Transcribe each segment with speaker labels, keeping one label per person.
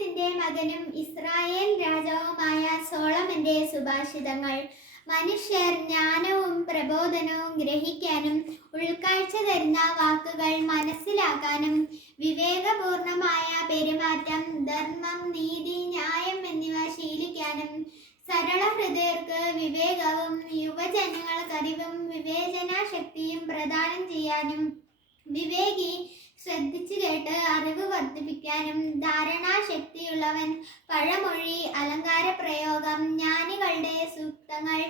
Speaker 1: ദാവീദിന്റെ മകനും ഇസ്രായേൽ രാജാവുമായ സോളമന്റെ സുഭാഷിതങ്ങൾ. മനുഷ്യർ ജ്ഞാനവും പ്രബോധനവും ഗ്രഹിക്കാനും ഉൾക്കാഴ്ച തരുന്ന വാക്കുകൾ മനസ്സിലാക്കാനും വിവേകപൂർണമായ പെരുമാറ്റം ധർമ്മം നീതി ന്യായം എന്നിവ ശീലിക്കാനും സരള ഹൃദയർക്ക് വിവേകവും യുവജനങ്ങൾക്ക് അറിവും വിവേചന ശക്തിയും പ്രദാനം ചെയ്യാനും വിവേകി ശ്രദ്ധിച്ചു കേട്ട് അറിവ് വർദ്ധിപ്പിക്കാനും ധാരണാശക്തിയുള്ളവൻ പഴമൊഴി അലങ്കാര പ്രയോഗം ജ്ഞാനികളുടെ സൂക്തങ്ങൾ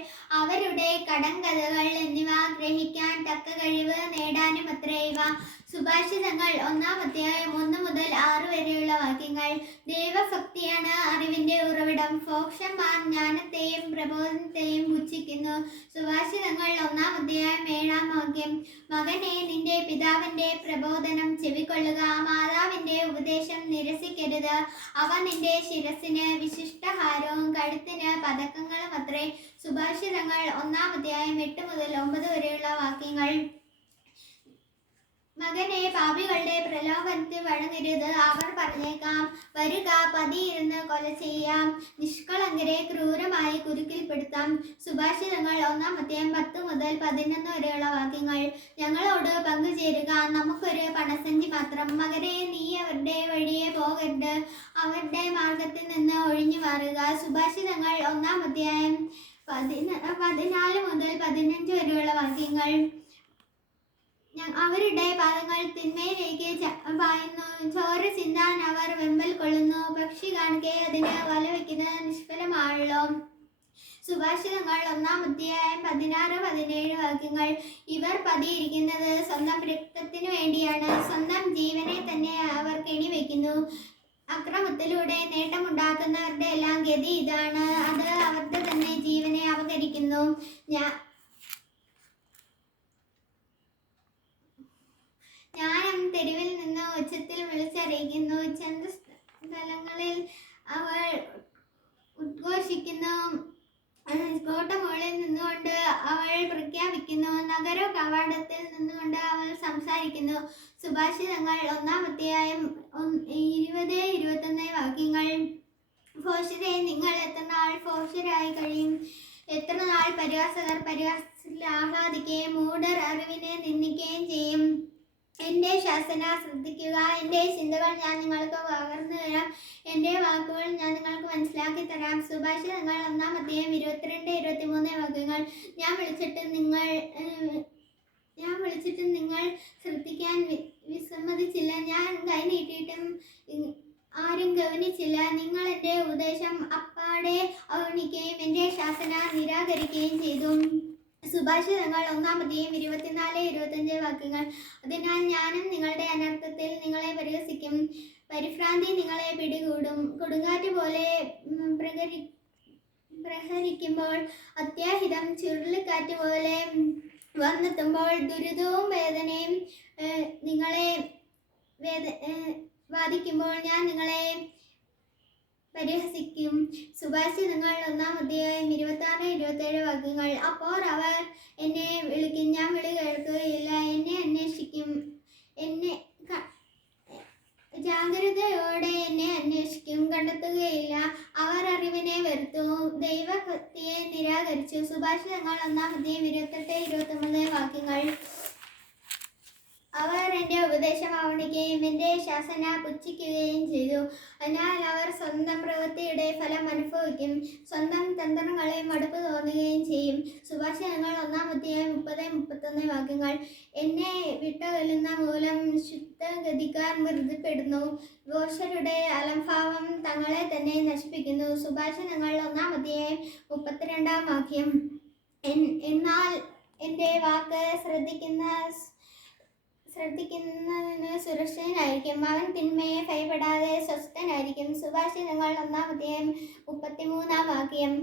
Speaker 1: അവരുടെ കടങ്കഥകൾ എന്നിവ ഗ്രഹിക്കാൻ തക്ക കഴിവ് നേടാനും അത്രേ ഇവ. സുഭാഷിതങ്ങൾ ഒന്നാം അധ്യായം ഒന്ന് മുതൽ ആറ് വരെയുള്ള വാക്യങ്ങൾ. ദൈവഭക്തിയാണ് അറിവിന്റെ ഉറവിടം. ഫോക്ഷന്മാർ ജ്ഞാനത്തെയും പ്രബോധനത്തെയും പുച്ഛിക്കുന്നു. സുഭാഷിതങ്ങൾ ഒന്നാം അധ്യായം ഏഴാം വാക്യം. മകനെ നിന്റെ പിതാവിന്റെ പ്രബോധനം ചെവിക്കൊള്ളുക. മാതാവിന്റെ ഉപദേശം നിരസിക്കരുത്. അവ നിന്റെ ശിരസിന് വിശിഷ്ടഹാരവും കഴുത്തിന് പതക്കങ്ങളും അത്രേ. സുഭാഷിതങ്ങൾ ഒന്നാം അധ്യായം എട്ട് മുതൽ ഒമ്പത് വരെയുള്ള വാക്യങ്ങൾ മകനെ പാപികളുടെ പ്രലോഭനത്തിൽ വഴങ്ങരുത്. അവർ പറഞ്ഞേക്കാം വരുക പതിയിരുന്ന് കൊല ചെയ്യാം. നിഷ്കളങ്കരെ ക്രൂരമായി കുരുക്കിൽപ്പെടുത്താം. സുഭാഷിതങ്ങൾ ഒന്നാം അധ്യായം പത്ത് മുതൽ പതിനൊന്ന് വരെയുള്ള വാക്യങ്ങൾ. ഞങ്ങളോട് പങ്കുചേരുക. നമുക്കൊരു പണസഞ്ചി മാത്രം. മകനെ നീ അവരുടെ വഴിയെ പോകരുത്. അവരുടെ മാർഗത്തിൽ നിന്ന് ഒഴിഞ്ഞു മാറുക. സുഭാഷിതങ്ങൾ ഒന്നാം അധ്യായം പതിന പതിനാല് മുതൽ പതിനഞ്ച് വരെയുള്ള വാക്യങ്ങൾ. അവരുടെ പാദങ്ങൾ തിന്മയിലേക്ക് പായുന്നു. ചോര ചിന്താൻ അവർ വെമ്പൽ കൊള്ളുന്നു. പക്ഷി കാണുകയെ അതിന് വല വയ്ക്കുന്നത് നിഷ്ഫലമാണല്ലോ. സുഭാഷിതങ്ങൾ ഒന്നാം അധ്യായം പതിനാറ് പതിനേഴ് വാക്യങ്ങൾ. ഇവർ പതിയിരിക്കുന്നത് സ്വന്തം രക്തത്തിനു വേണ്ടിയാണ്. സ്വന്തം ജീവനെ തന്നെ അവർ കെണിവെക്കുന്നു അക്രമത്തിലൂടെ നേട്ടമുണ്ടാക്കുന്നവരുടെ എല്ലാം ഗതി ഇതാണ്. അത് അവരുടെ തന്നെ ജീവനെ അപകരിക്കുന്നു ഞാ തെരുവിൽ നിന്ന് ഉച്ചത്തിൽ വിളിച്ചറിയിക്കുന്നു. ചന്ത സ്ഥലങ്ങളിൽ അവൾ ഉദ്ഘോഷിക്കുന്നു. കോട്ടമുകളിൽ നിന്നുകൊണ്ട് അവൾ പ്രഖ്യാപിക്കുന്നു. നഗര കവാടത്തിൽ നിന്നുകൊണ്ട് അവൾ സംസാരിക്കുന്നു. സുഭാഷിതങ്ങൾ ഒന്നാം അധ്യായം ഒന്ന്- ഇരുപത് ഇരുപത്തൊന്ന് വാക്യങ്ങൾ. ഫോഷരെ നിങ്ങൾ എത്ര നാൾ ഫോഷരായി കഴിയും? എത്ര നാൾ പരിഹാസകർ പരിഹാസത്തിൽ ആഹ്ലാദിക്കുകയും മൂഢർ അറിവിനെ നിന്ദിക്കുകയും ചെയ്യും? എന്റെ ശാസന ശ്രദ്ധിക്കുക എന്റെ ചിന്തകൾ ഞാൻ നിങ്ങൾക്ക് പകർന്നു തരാം. എന്റെ വാക്കുകൾ ഞാൻ നിങ്ങൾക്ക് മനസ്സിലാക്കി തരാം. സുഭാഷിതങ്ങൾ ഒന്നാം അധ്യായം ഇരുപത്തിരണ്ട് ഇരുപത്തിമൂന്ന് വാക്യങ്ങൾ. ഞാൻ വിളിച്ചിട്ട് നിങ്ങൾ ഞാൻ വിളിച്ചിട്ട് നിങ്ങൾ ശ്രദ്ധിക്കാൻ വിസമ്മതിച്ചില്ല. ഞാൻ കൈ നീട്ടിയിട്ടും ആരും ഗവനിച്ചില്ല നിങ്ങൾ എന്റെ ഉപദേശം അപ്പാടെ അവഗണിക്കുകയും എന്റെ ശാസന നിരാകരിക്കുകയും ചെയ്തു. സുഭാഷിതങ്ങൾ ഒന്നാമത്തെയും ഇരുപത്തിനാല് ഇരുപത്തഞ്ച് വാക്യങ്ങൾ അതിനാൽ ഞാനും നിങ്ങളുടെ അനർത്ഥത്തിൽ നിങ്ങളെ പരിഹസിക്കും. പരിഭ്രാന്തി നിങ്ങളെ പിടികൂടും. കൊടുങ്കാറ്റ് പോലെ പ്രകരി പ്രഹരിക്കുമ്പോൾ അത്യാഹിതം. ചുരുളിക്കാറ്റ് പോലെ വന്നെത്തുമ്പോൾ ദുരിതവും വേദനയും നിങ്ങളെ വേദ ബാധിക്കുമ്പോൾ ഞാൻ നിങ്ങളെ പരിഹസിക്കും. സുഭാഷിതങ്ങൾ ഒന്നാം അധ്യായം ഇരുപത്തി ആറ് ഇരുപത്തി ഏഴ് വാക്യങ്ങൾ. അപ്പോൾ അവർ എന്നെ വിളിക്കും. ഞാൻ വിളി കേൾക്കുകയില്ല. എന്നെ അന്വേഷിക്കും. എന്നെ ജാഗ്രതയോടെ എന്നെ അന്വേഷിക്കും. കണ്ടെത്തുകയില്ല. അവർ അറിവിനെ വെറുത്തു ദൈവഭക്തിയെ നിരാകരിച്ചു. സുഭാഷിതങ്ങൾ ഒന്നാം അധ്യായം ഇരുപത്തെട്ട് ഇരുപത്തൊമ്പത് വാക്യങ്ങൾ. അവർ എന്റെ ഉപദേശം അവണിക്കുകയും എന്റെ ശാസന പുച്ഛിക്കുകയും ചെയ്തു. അതിനാൽ അവർ സ്വന്തം പ്രവൃത്തിയുടെ ഫലം അനുഭവിക്കും സ്വന്തം തന്ത്രങ്ങളെ മടുപ്പ് തോന്നുകയും ചെയ്യും. സുഭാഷിതങ്ങൾ ഒന്നാം അധ്യായം മുപ്പത് മുപ്പത്തൊന്ന് വാക്യങ്ങൾ എന്നെ വിട്ടകലുന്ന മൂലം ശുദ്ധഗതിക്കാർ മൃദുപ്പെടുന്നു. ദോഷരുടെ അലംഭാവം തങ്ങളെ തന്നെ നശിപ്പിക്കുന്നു. സുഭാഷിതങ്ങൾ ഒന്നാം അധ്യായം മുപ്പത്തിരണ്ടാം വാക്യം എന്നാൽ എന്റെ വാക്ക് ശ്രദ്ധിക്കുന്ന ശ്രദ്ധിക്കുന്നതിന് സുരക്ഷിതനായിരിക്കും. അവൻ തിന്മയെ ഭയപ്പെടാതെ സ്വസ്ഥനായിരിക്കും. സുഭാഷിതങ്ങൾ ഒന്നാം അധ്യായം മുപ്പത്തിമൂന്നാം വാക്യം.